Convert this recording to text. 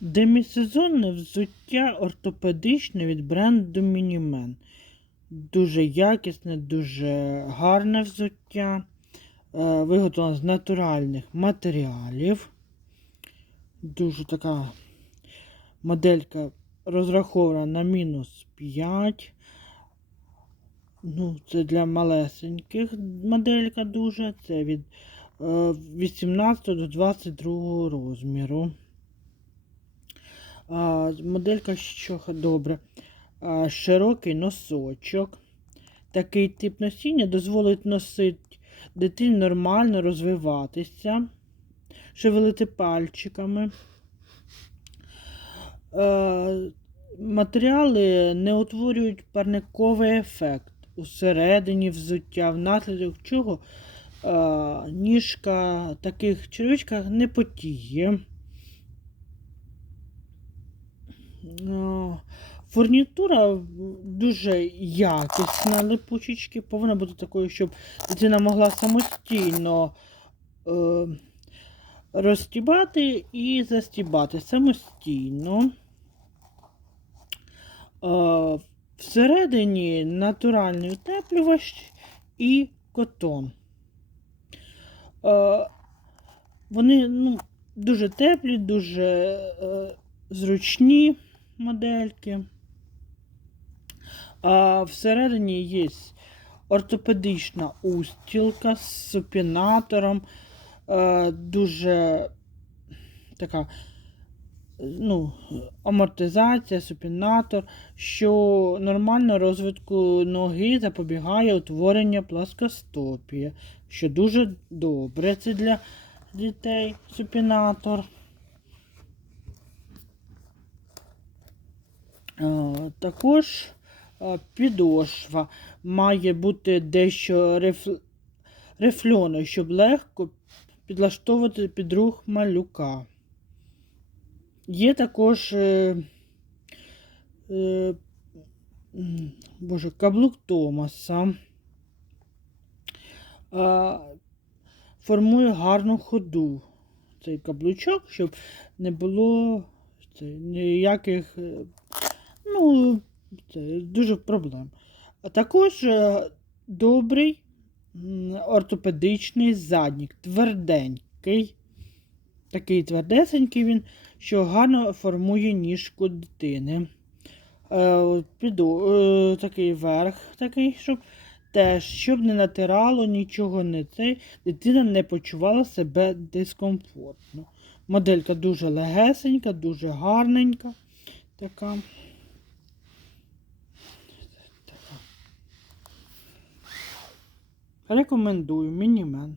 Демісезонне взуття ортопедичне від бренду Мінімен. Дуже якісне, дуже гарне взуття. Е, Виготовлено з натуральних матеріалів. Дуже така моделька розрахована на мінус 5. Ну, це для малесеньких моделька дуже. Це від е, 18 до 22 розміру. А, моделька що добре. А, широкий носочок. Такий тип носіння дозволить носити дитині нормально розвиватися, шевелити пальчиками. Е, матеріали не утворюють парниковий ефект усередині взуття, внаслідок чого е, ніжка таких червичках не потіє. Е, Фурнітура дуже якісна липучечки. Повинна бути такою, щоб дитина могла самостійно е, розстібати і застібати самостійно. Е, всередині натуральний утеплювач і котон. Е, вони ну, дуже теплі, дуже е, зручні модельки. А всередині є ортопедична устілка з супінатором. Е, дуже така ну, амортизація, супінатор, що нормально розвитку ноги запобігає утворення пласкостопія, що дуже добре. Це для дітей супінатор. Також е, підошва має бути дещо рифльоною, щоб легко підлаштовувати під рух малюка. Є також е, е, боже, каблук Томаса. Е, формує гарну ходу цей каблучок, щоб не було це, ніяких е, ну, це дуже проблем. А також е, добрий ортопедичний заднік, тверденький. Такий твердесенький він, що гарно формує ніжку дитини. Е, піду, е, такий верх, такий, щоб теж, щоб не натирало нічого не цей, дитина не почувала себе дискомфортно. Моделька дуже легесенька, дуже гарненька. Така. Рекомендую мінімен.